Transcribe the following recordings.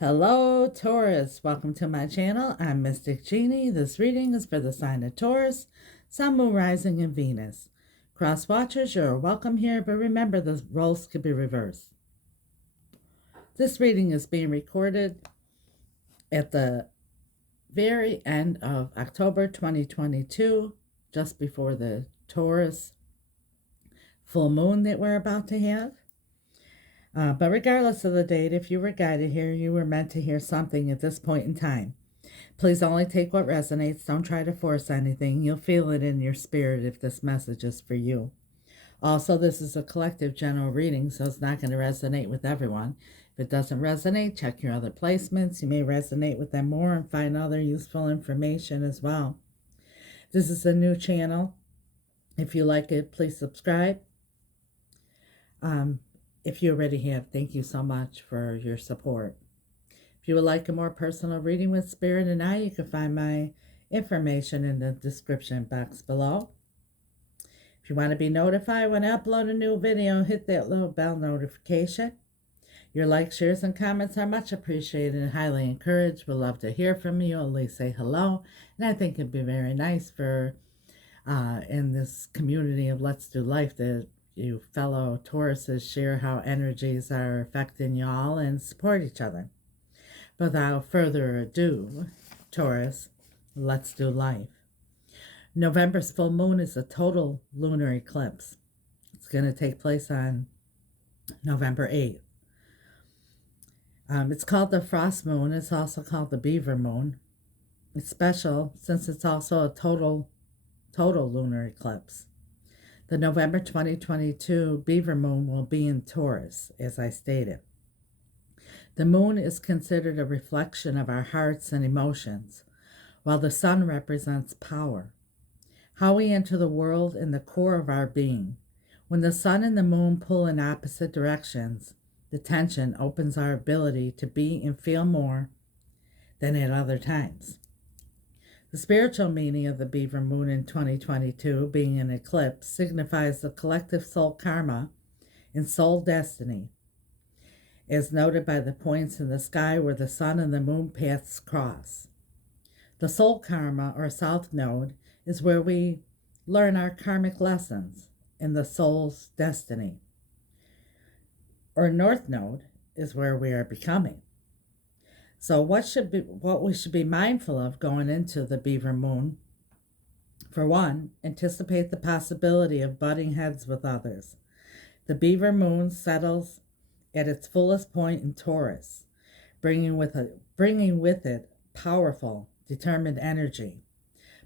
Hello, Taurus. Welcome to my channel. I'm Mystic Genie. This reading is for the sign of Taurus, Sun, Moon, Rising, and Venus. Cross watchers, you're welcome here, but remember the roles could be reversed. This reading is being recorded at the very end of October 2022, just before the Taurus full moon that we're about to have. But regardless of the date, if you were guided here, you were meant to hear something at this point in time. Please only take what resonates. Don't try to force anything. You'll feel it in your spirit if this message is for you. Also, this is a collective general reading, so it's not going to resonate with everyone. If it doesn't resonate, check your other placements. You may resonate with them more and find other useful information as well. This is a new channel. If you like it, please subscribe. If you already have, thank you so much for your support. If you would like a more personal reading with Spirit and I, you can find my information in the description box below. If you want to be notified when I upload a new video, hit that little bell notification. Your likes, shares, and comments are much appreciated and highly encouraged. We'd love to hear from you. At least say hello. And I think it'd be very nice for, in this community of Let's Do Life, that you fellow Tauruses share how energies are affecting y'all and support each other. Without further ado, Taurus, let's do life. November's full moon is a total lunar eclipse. It's going to take place on November 8th. It's called the frost moon. It's also called the beaver moon. It's special since it's also a total lunar eclipse. The November 2022 beaver moon will be in Taurus, as I stated. The moon is considered a reflection of our hearts and emotions, while the sun represents power, how we enter the world and the core of our being. When the sun and the moon pull in opposite directions, the tension opens our ability to be and feel more than at other times. The spiritual meaning of the beaver moon in 2022, being an eclipse, signifies the collective soul karma and soul destiny, as noted by the points in the sky where the sun and the moon paths cross. The soul karma, or south node, is where we learn our karmic lessons in the soul's destiny. Or north node is where we are becoming. So what we should be mindful of going into the beaver moon? For one, anticipate the possibility of butting heads with others. The beaver moon settles at its fullest point in Taurus, bringing with it powerful, determined energy,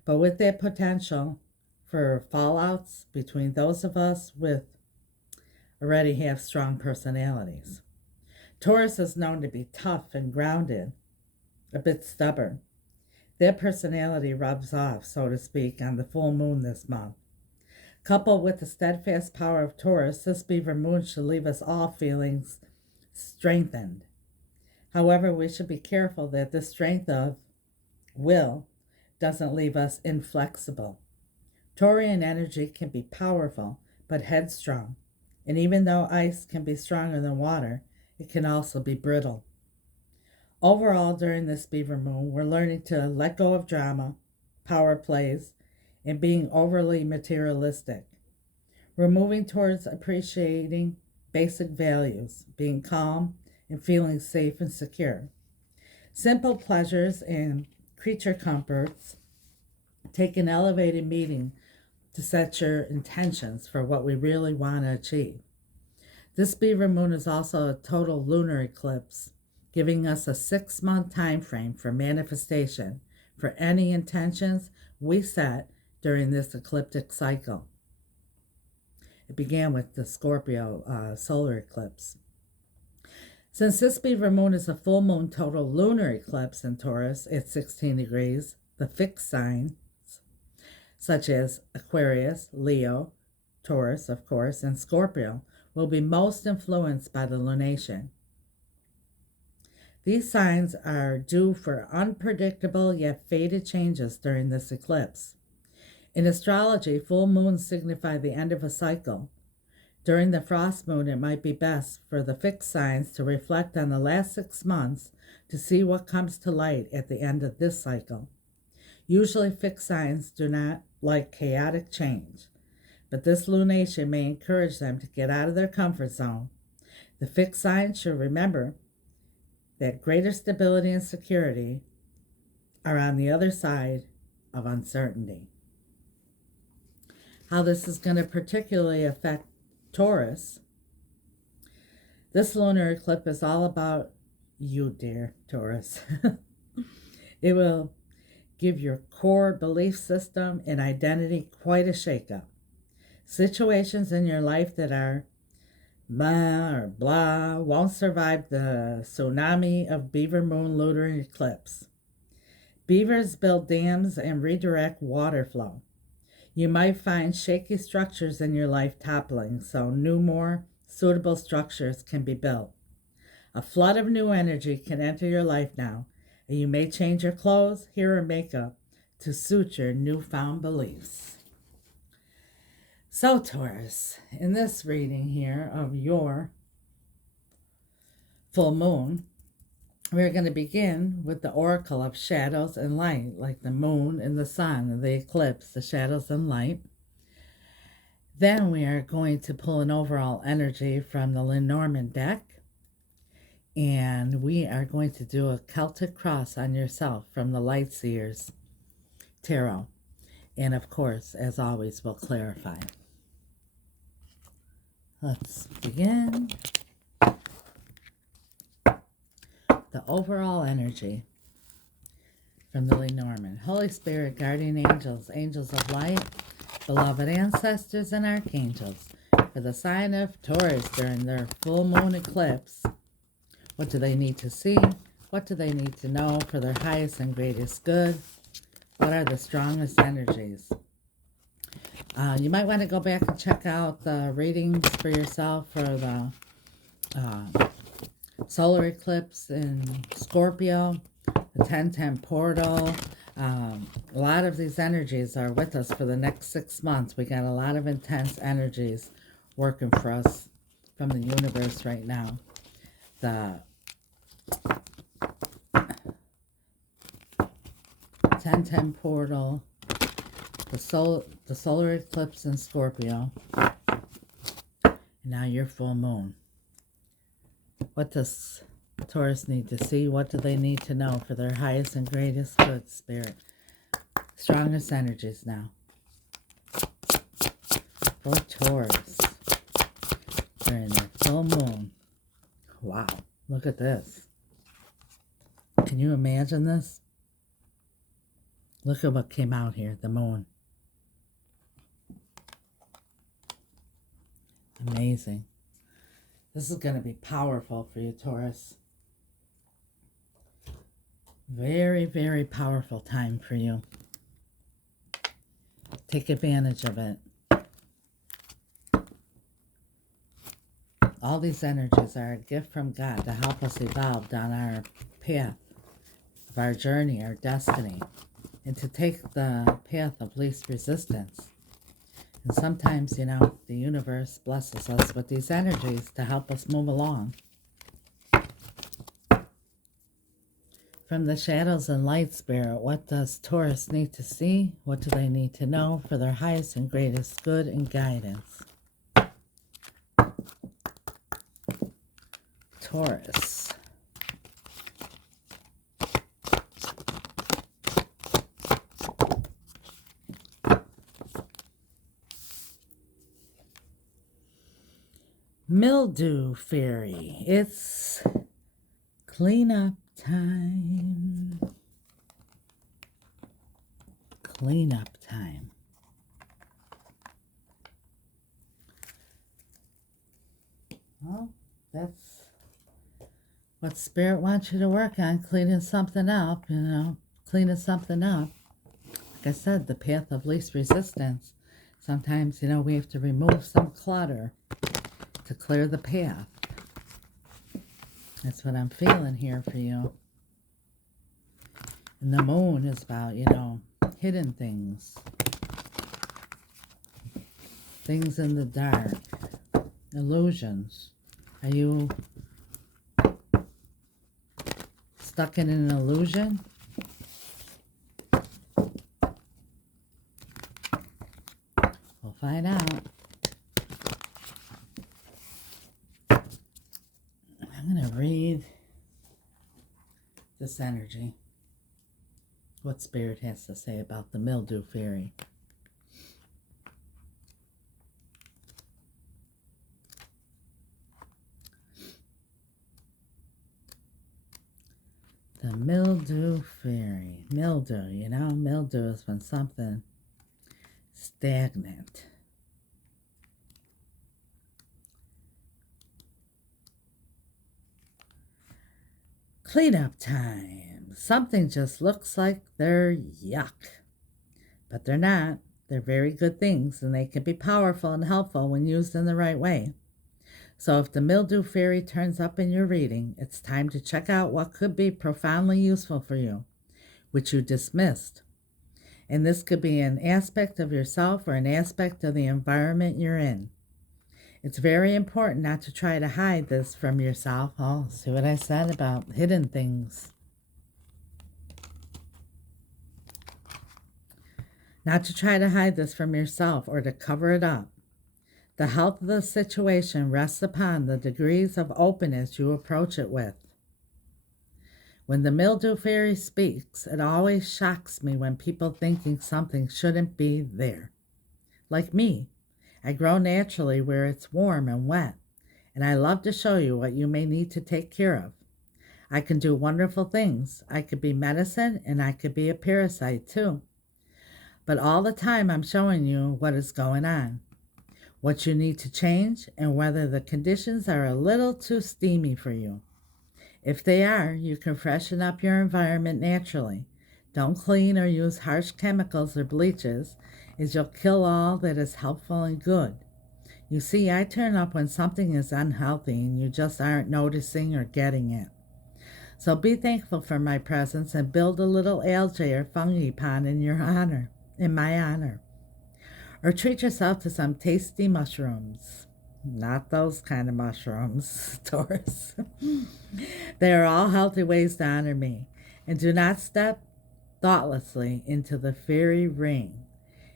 but with that potential for fallouts between those of us with already have strong personalities. Taurus is known to be tough and grounded, a bit stubborn. Their personality rubs off, so to speak, on the full moon this month. Coupled with the steadfast power of Taurus, this beaver moon should leave us all feeling strengthened. However, we should be careful that this strength of will doesn't leave us inflexible. Taurian energy can be powerful, but headstrong. And even though ice can be stronger than water, it can also be brittle. Overall, during this beaver moon, we're learning to let go of drama, power plays, and being overly materialistic. We're moving towards appreciating basic values, being calm and feeling safe and secure. Simple pleasures and creature comforts take an elevated meaning to set your intentions for what we really want to achieve. This beaver moon is also a total lunar eclipse, giving us a 6-month time frame for manifestation for any intentions we set during this ecliptic cycle. It began with the Scorpio solar eclipse. Since this beaver moon is a full moon total lunar eclipse in Taurus at 16 degrees, the fixed signs, such as Aquarius, Leo, Taurus, of course, and Scorpio, will be most influenced by the lunation. These signs are due for unpredictable yet fated changes during this eclipse. In astrology, full moons signify the end of a cycle. During the frost moon, it might be best for the fixed signs to reflect on the last 6 months to see what comes to light at the end of this cycle. Usually fixed signs do not like chaotic change, but this lunation may encourage them to get out of their comfort zone. The fixed signs should remember that greater stability and security are on the other side of uncertainty. How this is going to particularly affect Taurus. This lunar eclipse is all about you, dear Taurus. It will give your core belief system and identity quite a shakeup. Situations in your life that are blah or blah won't survive the tsunami of Beaver Moon lunar eclipse. Beavers build dams and redirect water flow. You might find shaky structures in your life toppling, so new, more suitable structures can be built. A flood of new energy can enter your life now, and you may change your clothes, hair, or makeup to suit your newfound beliefs. So, Taurus, in this reading here of your full moon, we're going to begin with the oracle of shadows and light, like the moon and the sun, the eclipse, the shadows and light. Then we are going to pull an overall energy from the Lenormand deck, and we are going to do a Celtic cross on yourself from the Light Seers Tarot. And of course, as always, we'll clarify. Let's begin. The overall energy from the Lenormand. Holy Spirit, guardian angels, angels of light, beloved ancestors and archangels, for the sign of Taurus during their full moon eclipse. What do they need to see? What do they need to know for their highest and greatest good? What are the strongest energies? You might want to go back and check out the readings for yourself for the solar eclipse in Scorpio, the 1010 portal. A lot of these energies are with us for the next 6 months. We got a lot of intense energies working for us from the universe right now. The 1010 portal, the solar eclipse in Scorpio, and now your full moon. What does Taurus need to see? What do they need to know for their highest and greatest good, Spirit? Strongest energies now. For Taurus during their full moon. Wow, look at this. Can you imagine this? Look at what came out here, the moon. Amazing. This is going to be powerful for you, Taurus. Very, very powerful time for you. Take advantage of it. All these energies are a gift from God to help us evolve down our path of our journey, our destiny, and to take the path of least resistance. And sometimes, the universe blesses us with these energies to help us move along. From the shadows and light, Spirit, what does Taurus need to see? What do they need to know for their highest and greatest good and guidance? Taurus. Mildew Fairy. It's cleanup time. Cleanup time. Well, that's what Spirit wants you to work on, cleaning something up, cleaning something up. Like I said, the path of least resistance. Sometimes, we have to remove some clutter to clear the path. That's what I'm feeling here for you. And the moon is about, hidden things. Things in the dark. Illusions. Are you stuck in an illusion? We'll find out. I'm going to read this energy. What Spirit has to say about the mildew fairy. The mildew fairy. Mildew, you know, mildew is when something stagnant. Cleanup time. Something just looks like they're yuck. But they're not. They're very good things, and they can be powerful and helpful when used in the right way. So if the mildew fairy turns up in your reading, it's time to check out what could be profoundly useful for you, which you dismissed. And this could be an aspect of yourself or an aspect of the environment you're in. It's very important not to try to hide this from yourself. Oh, see what I said about hidden things. Not to try to hide this from yourself or to cover it up. The health of the situation rests upon the degrees of openness you approach it with. When the mildew fairy speaks, it always shocks me when people thinking something shouldn't be there. Like me, I grow naturally where it's warm and wet, and I love to show you what you may need to take care of. I can do wonderful things. I could be medicine, and I could be a parasite too. But all the time I'm showing you what is going on, what you need to change, and whether the conditions are a little too steamy for you. If they are, you can freshen up your environment naturally. Don't clean or use harsh chemicals or bleaches, as you'll kill all that is helpful and good. You see, I turn up when something is unhealthy and you just aren't noticing or getting it. So be thankful for my presence and build a little algae or fungi pond in my honor. Or treat yourself to some tasty mushrooms. Not those kind of mushrooms, Taurus. They are all healthy ways to honor me. And do not step thoughtlessly into the fairy ring.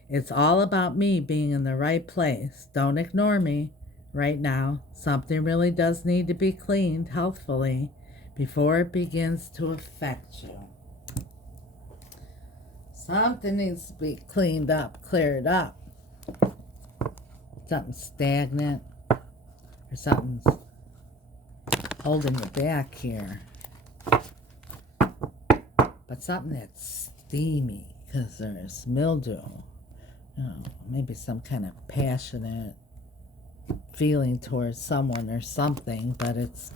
It's all about me being in the right place. Don't ignore me right now. Something really does need to be cleaned healthfully before it begins to affect you. Something needs to be cleaned up, cleared up. Something stagnant or something's holding you back here. But something that's steamy because there's mildew. You know, maybe some kind of passionate feeling towards someone or something, but it's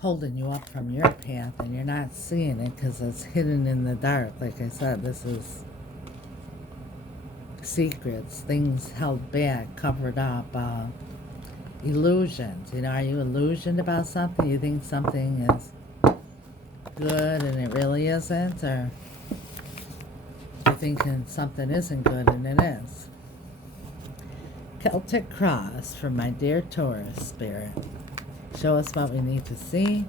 holding you up from your path and you're not seeing it because it's hidden in the dark. Like I said, this is secrets, things held back, covered up, illusions. You know, are you illusioned about something? You think something is good and it really isn't, or you're thinking something isn't good and it is. Celtic cross from my dear Taurus spirit. Show us what we need to see.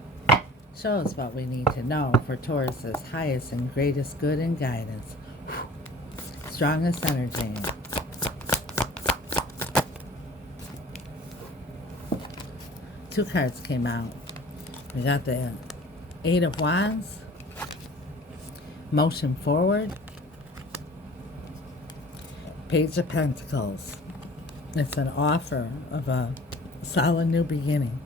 Show us what we need to know for Taurus's highest and greatest good and guidance. Strongest energy. Two cards came out. We got the Eight of Wands, motion forward, Page of Pentacles. It's an offer of a solid new beginning.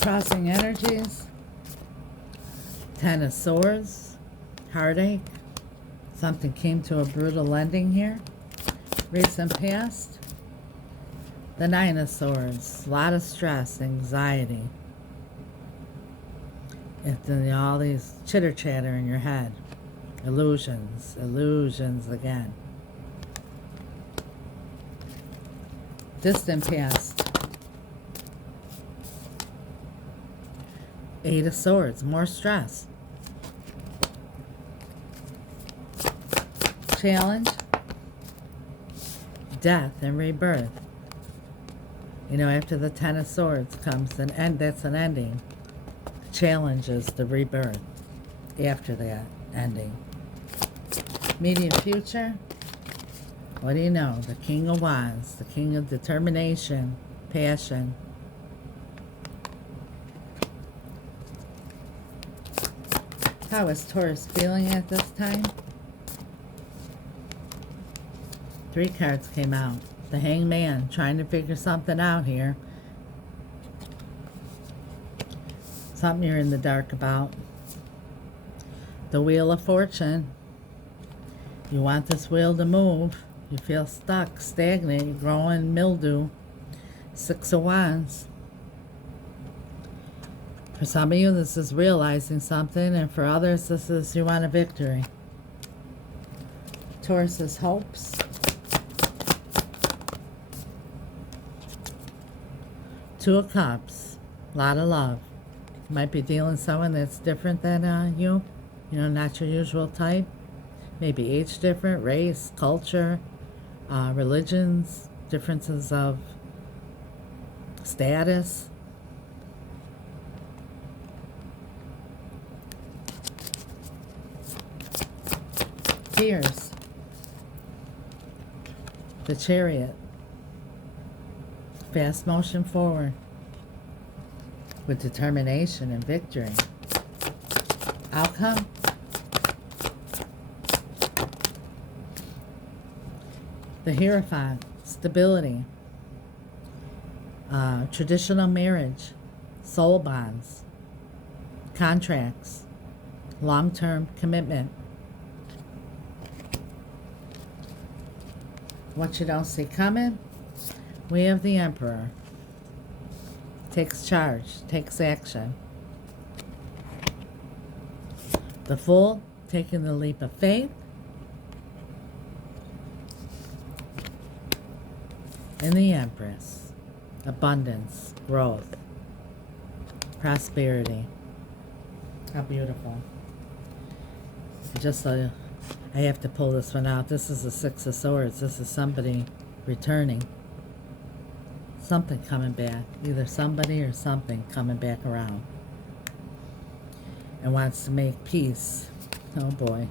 Crossing energies, Ten of Swords, heartache. Something came to a brutal ending here. Recent past, the Nine of Swords, a lot of stress, anxiety. And then all these chitter chatter in your head. Illusions again. Distant past. Eight of Swords, more stress. Challenge. death and rebirth. You know, after the Ten of Swords comes an end. That's an ending. Challenge is the rebirth after that ending. Immediate future. What do you know? The King of Wands, the King of determination, passion. How is Taurus feeling at this time? 3 cards came out. The Hangman, trying to figure something out here. Something you're in the dark about. The Wheel of Fortune. You want this wheel to move. You feel stuck, stagnant, growing mildew. 6 of Wands. For some of you, this is realizing something, and for others, this is you want a victory. Taurus's hopes. 2 of Cups. A lot of love. Might be dealing with someone that's different than you. You know, not your usual type. Maybe age different, race, culture, religions, differences of status. Fears. The Chariot. Fast motion forward with determination and victory. Outcome. The Hierophant. Stability. Traditional marriage. Soul bonds. Contracts. Long-term commitment. What you don't see coming. We have the Emperor. Takes charge, takes action. The Fool, taking the leap of faith. And the Empress. Abundance, growth, prosperity. How beautiful. Just I have to pull this one out. This is the 6 of Swords. This is somebody returning. Something coming back. Either somebody or something coming back around. And wants to make peace. Oh boy.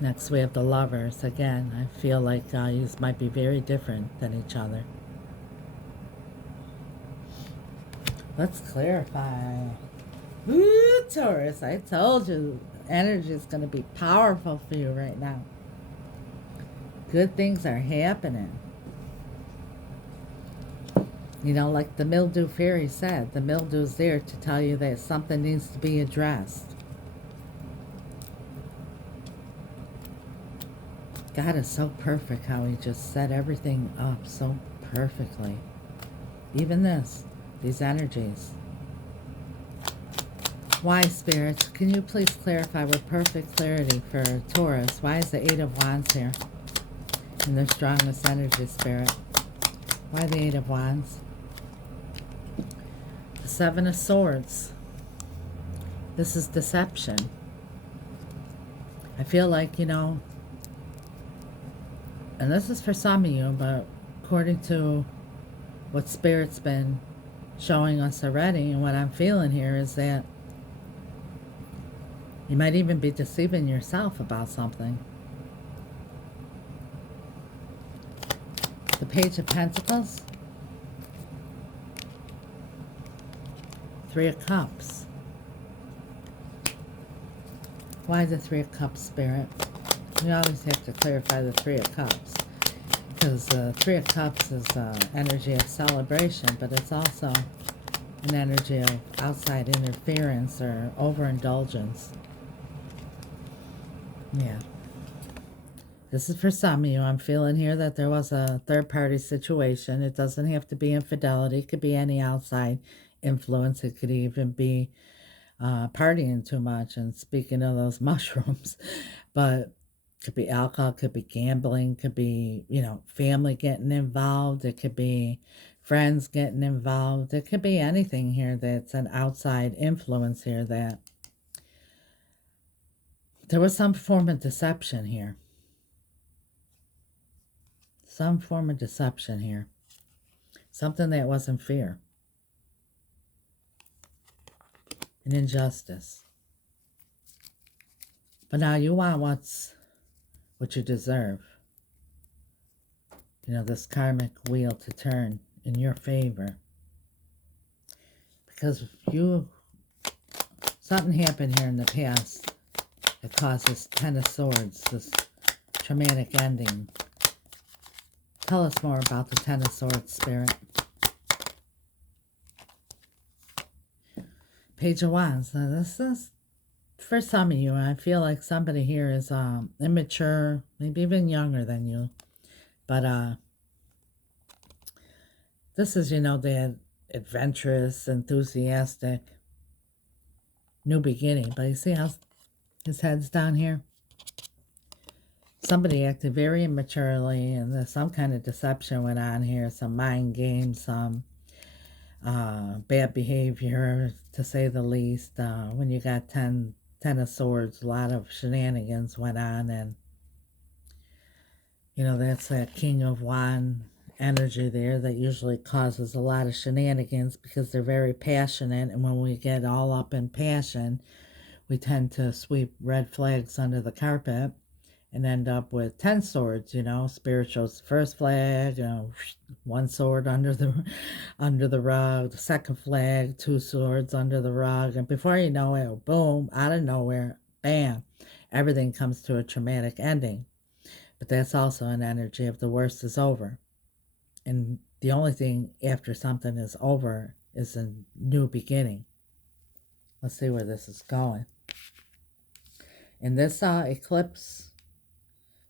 Next we have the Lovers. Again, I feel like you might be very different than each other. Let's clarify. Ooh, Taurus, I told you. Energy is going to be powerful for you right now. Good things are happening. You know, like the Mildew Fairy said, the mildew is there to tell you that something needs to be addressed. God is so perfect how he just set everything up so perfectly. Even this, these energies. Why, Spirits? Can you please clarify with perfect clarity for Taurus? Why is the 8 of Wands here in their strongest energy, Spirit? Why the 8 of Wands? The 7 of Swords. This is deception. I feel like, you know, and this is for some of you, but according to what Spirit's been showing us already, and what I'm feeling here is that you might even be deceiving yourself about something. The Page of Pentacles. 3 of Cups. Why the 3 of Cups, Spirit? We always have to clarify the 3 of Cups. Because the 3 of Cups is energy of celebration, but it's also an energy of outside interference or overindulgence. Yeah. This is for some of you. I'm feeling here that there was a third-party situation. It doesn't have to be infidelity. It could be any outside influence. It could even be partying too much. And speaking of those mushrooms, but it could be alcohol, could be gambling, could be, you know, family getting involved. It could be friends getting involved. It could be anything here that's an outside influence here that there was some form of deception here. some form of deception here. Something that wasn't fair. An injustice. But now you want what you deserve. You know, this karmic wheel to turn in your favor. Because something happened here in the past that caused this Ten of Swords, this traumatic ending. Tell us more about the Ten of Swords, Spirit. Page of Wands. Now this is, for some of you, I feel like somebody here is immature, maybe even younger than you. But this is, you know, the adventurous, enthusiastic, new beginning. But you see how his head's down here? Somebody acted very immaturely, and there's some kind of deception went on here, some mind games, some bad behavior, to say the least. When you got ten of Swords, a lot of shenanigans went on, and you know, that's that King of Wands energy there that usually causes a lot of shenanigans because they're very passionate, and when we get all up in passion, we tend to sweep red flags under the carpet and end up with 10 swords, you know. Spiritual's first flag, you know, one sword under the rug, the second flag, 2 swords under the rug, and before you know it, boom, out of nowhere, bam, everything comes to a traumatic ending. But that's also an energy of the worst is over. And the only thing after something is over is a new beginning. Let's see where this is going. In this eclipse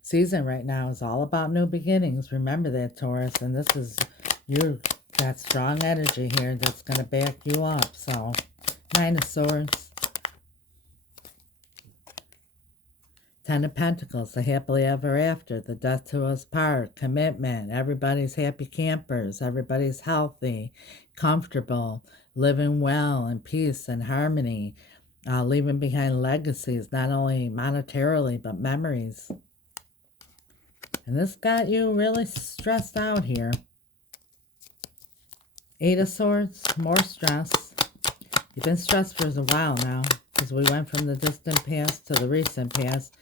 season right now is all about new beginnings. Remember that, Taurus. And this is, you got strong energy here that's going to back you up. So, 9 of Swords. 10 of Pentacles, the happily ever after, the death to us part, commitment, everybody's happy campers, everybody's healthy, comfortable, living well in peace and harmony, leaving behind legacies, not only monetarily, but memories. And this got you really stressed out here. 8 of Swords, more stress. You've been stressed for a while now, because we went from the distant past to the recent past,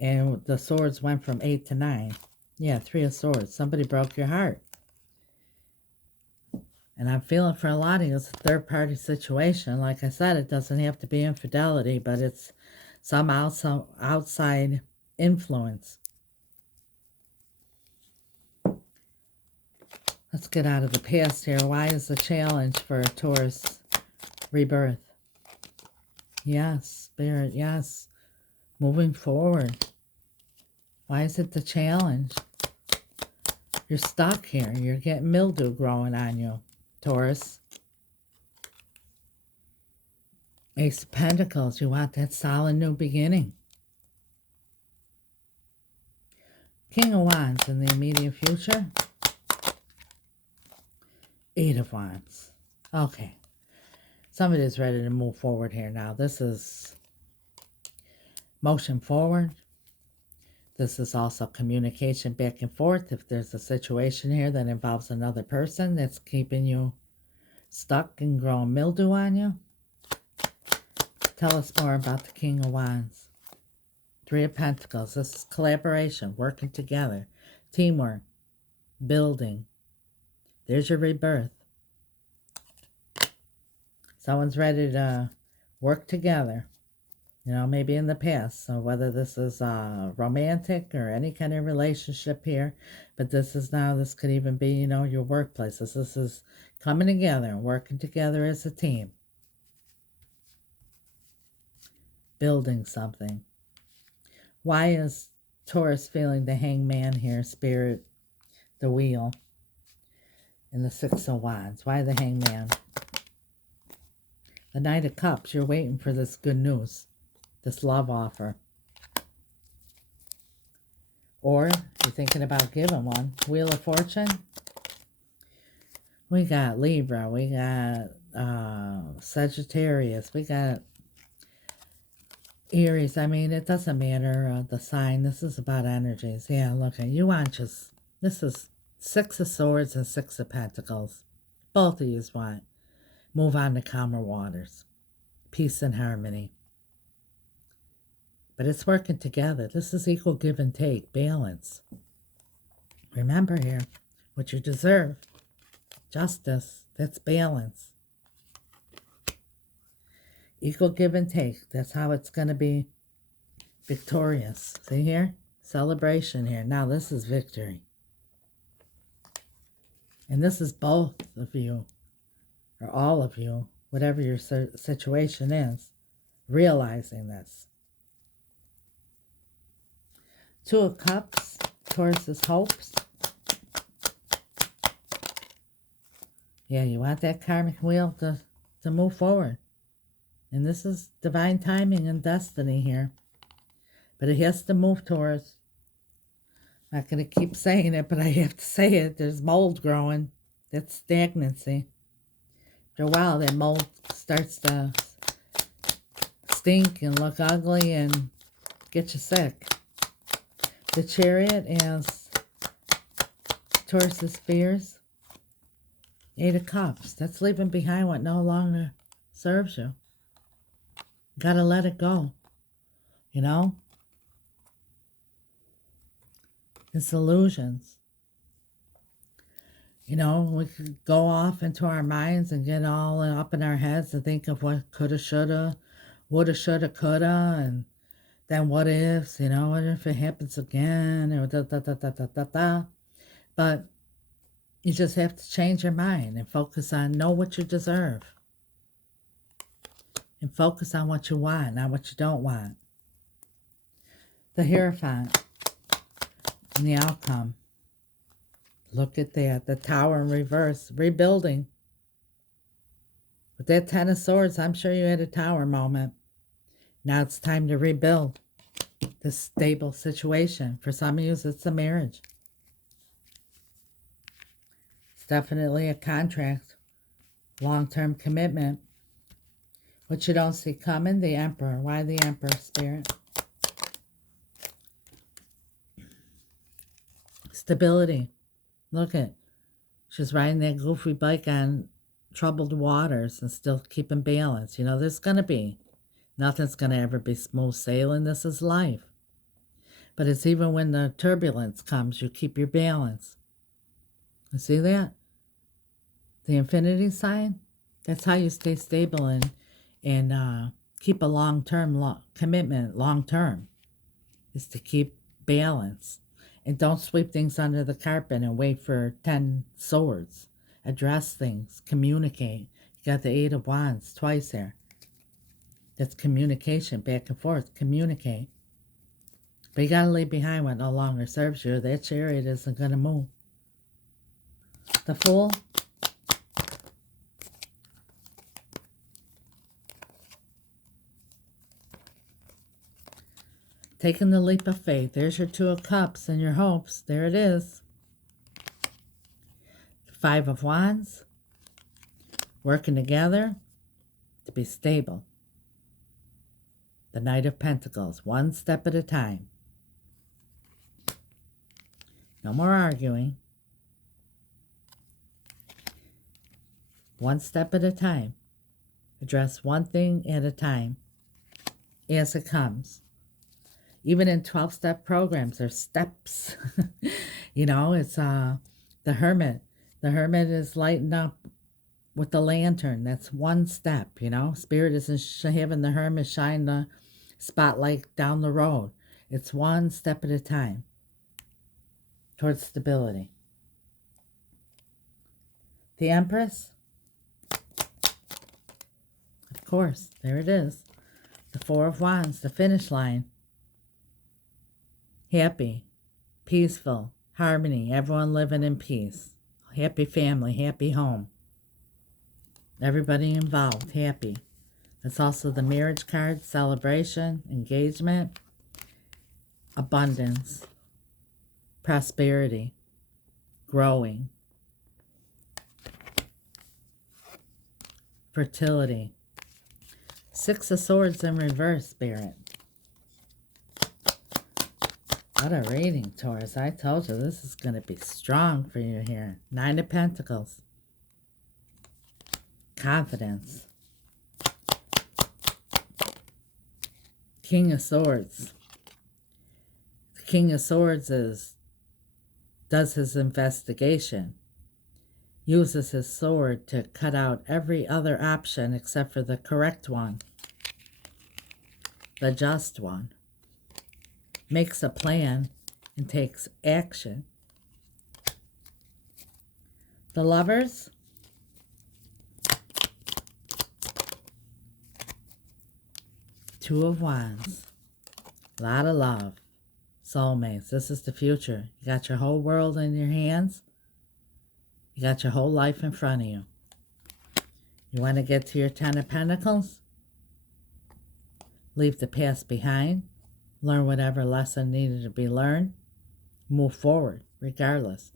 and the swords went from 8 to 9. Yeah, 3 of Swords. Somebody broke your heart. And I'm feeling for a lot of you, it's a third-party situation. Like I said, it doesn't have to be infidelity, but it's some outside influence. Let's get out of the past here. Why is the challenge for a Taurus rebirth? Yes, Spirit, yes. Moving forward. Why is it the challenge? You're stuck here. You're getting mildew growing on you, Taurus. Ace of Pentacles. You want that solid new beginning. King of Wands in the immediate future. 8 of Wands. Okay. Somebody's ready to move forward here now. This is motion forward. This is also communication back and forth. If there's a situation here that involves another person that's keeping you stuck and growing mildew on you, tell us more about the King of Wands. 3 of Pentacles. This is collaboration, working together, teamwork, building. There's your rebirth. Someone's ready to work together, you know, maybe in the past. So whether this is romantic or any kind of relationship here, but this is now, this could even be, you know, your workplace. This is coming together, working together as a team. Building something. Why is Taurus feeling the Hangman here, Spirit, the Wheel, and the 6 of Wands? Why the Hangman? The Knight of Cups, you're waiting for this good news, this love offer. Or you're thinking about giving one. Wheel of Fortune. We got Libra, we got Sagittarius, we got Aries. I mean, it doesn't matter the sign. This is about energies. Yeah, look, you want just This is Six of Swords and Six of Pentacles. Both of you want. Move on to calmer waters. Peace and harmony. But it's working together. This is equal give and take. Balance. Remember here, what you deserve. Justice. That's balance. Equal give and take. That's how it's going to be victorious. See here? Celebration here. Now this is victory. And this is both of you, or all of you, whatever your situation is, realizing this. Two of Cups, Taurus's hopes. Yeah, you want that karmic wheel to move forward. And this is divine timing and destiny here. But it has to move, Taurus. I'm not going to keep saying it, but I have to say it. There's mold growing. That's stagnancy. After a while, that mold starts to stink and look ugly and get you sick. The Chariot is Taurus's fears. Eight of Cups. That's leaving behind what no longer serves you. Got to let it go. You know? It's illusions. You know, we could go off into our minds and get all up in our heads and think of what coulda, shoulda, woulda, shoulda, coulda, and then what ifs, you know, what if it happens again, or da da da da da da da. But you just have to change your mind and focus on know what you deserve. And focus on what you want, not what you don't want. The Hierophant. And the outcome. Look at that. The Tower in reverse. Rebuilding. With that Ten of Swords, I'm sure you had a tower moment. Now it's time to rebuild this stable situation. For some of you, it's a marriage. It's definitely a contract. Long-term commitment. What you don't see coming, the Emperor. Why the Emperor, Spirit? Stability. Look at, she's riding that goofy bike on troubled waters and still keeping balance. You know, there's going to be, nothing's going to ever be smooth sailing. This is life. But it's even when the turbulence comes, you keep your balance. You see that? The infinity sign? That's how you stay stable and keep a long-term commitment long-term, is to keep balance. And don't sweep things under the carpet and wait for 10 swords. Address things. Communicate. You got the Eight of Wands twice there. That's communication, back and forth. Communicate. But you got to leave behind what no longer serves you. That Chariot isn't going to move. The Fool. Taking the leap of faith. There's your Two of Cups and your hopes. There it is. Five of Wands. Working together to be stable. The Knight of Pentacles. One step at a time. No more arguing. One step at a time. Address one thing at a time as it comes. Even in 12-step programs, there's steps. You know, it's the Hermit. The Hermit is lighting up with the lantern. That's one step, you know. Spirit isn't having the Hermit shine the spotlight down the road. It's one step at a time towards stability. The Empress. Of course, there it is. The Four of Wands, the finish line. Happy, peaceful, harmony, everyone living in peace. Happy family, happy home. Everybody involved, happy. That's also the marriage card, celebration, engagement, abundance, prosperity, growing, fertility. Six of Swords in reverse, Spirit. What a reading, Taurus. I told you this is going to be strong for you here. Nine of Pentacles. Confidence. King of Swords. The King of Swords does his investigation. Uses his sword to cut out every other option except for the correct one. The just one. Makes a plan and takes action. The Lovers. Two of Wands. A lot of love. Soulmates. This is the future. You got your whole world in your hands. You got your whole life in front of you. You want to get to your 10 of Pentacles? Leave the past behind. Learn whatever lesson needed to be learned. Move forward, regardless.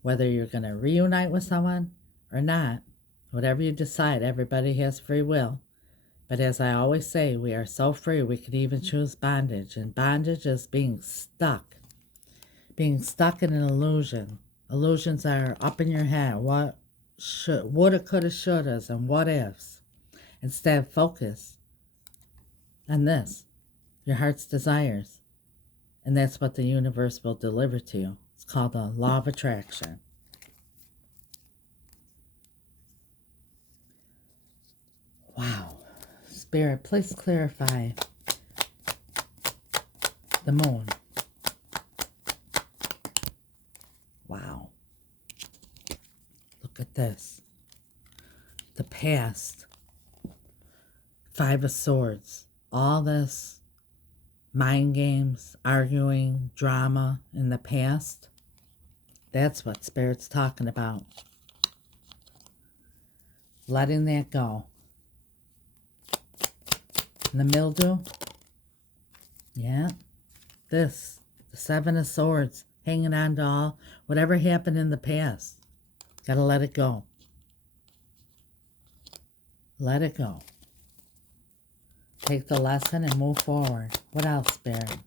Whether you're going to reunite with someone or not, whatever you decide, everybody has free will. But as I always say, we are so free we could even choose bondage. And bondage is being stuck. Being stuck in an illusion. Illusions are up in your head. What should, woulda, coulda, shouldas, and what ifs. Instead, focus on this. Your heart's desires. And that's what the universe will deliver to you. It's called the law of attraction. Wow. Spirit, please clarify the moon. Wow. Look at this. The past. Five of Swords. All this mind games, arguing, drama in the past. That's what Spirit's talking about. Letting that go. And the mildew. Yeah. This. The Seven of Swords. Hanging on to all. Whatever happened in the past. Gotta let it go. Let it go. Take the lesson and move forward. What else, Spirit?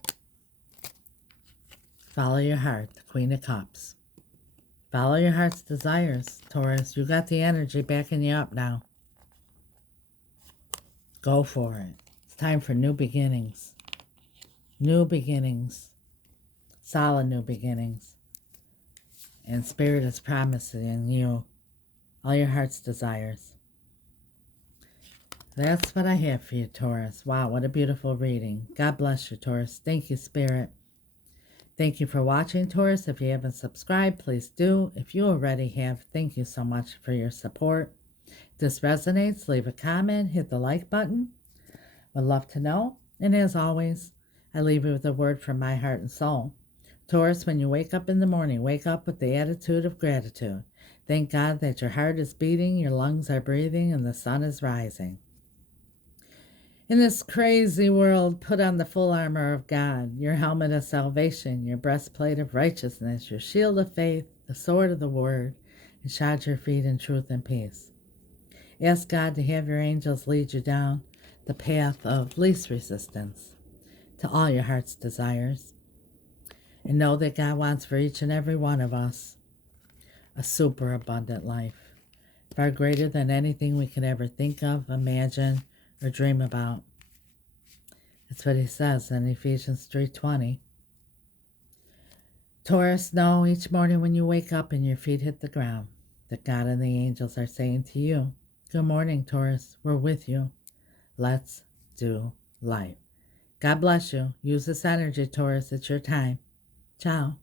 Follow your heart. The Queen of Cups. Follow your heart's desires, Taurus. You got the energy backing you up now. Go for it. It's time for new beginnings. New beginnings. Solid new beginnings. And Spirit is promising you all your heart's desires. That's what I have for you, Taurus. Wow, what a beautiful reading. God bless you, Taurus. Thank you, Spirit. Thank you for watching, Taurus. If you haven't subscribed, please do. If you already have, thank you so much for your support. If this resonates, leave a comment, hit the like button. Would love to know. And as always, I leave you with a word from my heart and soul. Taurus, when you wake up in the morning, wake up with the attitude of gratitude. Thank God that your heart is beating, your lungs are breathing, and the sun is rising. In this crazy world, put on the full armor of God, your helmet of salvation, your breastplate of righteousness, your shield of faith, the sword of the word, and shod your feet in truth and peace. Ask God to have your angels lead you down the path of least resistance to all your heart's desires. And know that God wants for each and every one of us a super abundant life, far greater than anything we could ever think of, imagine, or dream about. That's what he says in Ephesians 3:20. Taurus, know each morning when you wake up and your feet hit the ground that God and the angels are saying to you, good morning, Taurus. We're with you. Let's do life. God bless you. Use this energy, Taurus. It's your time. Ciao.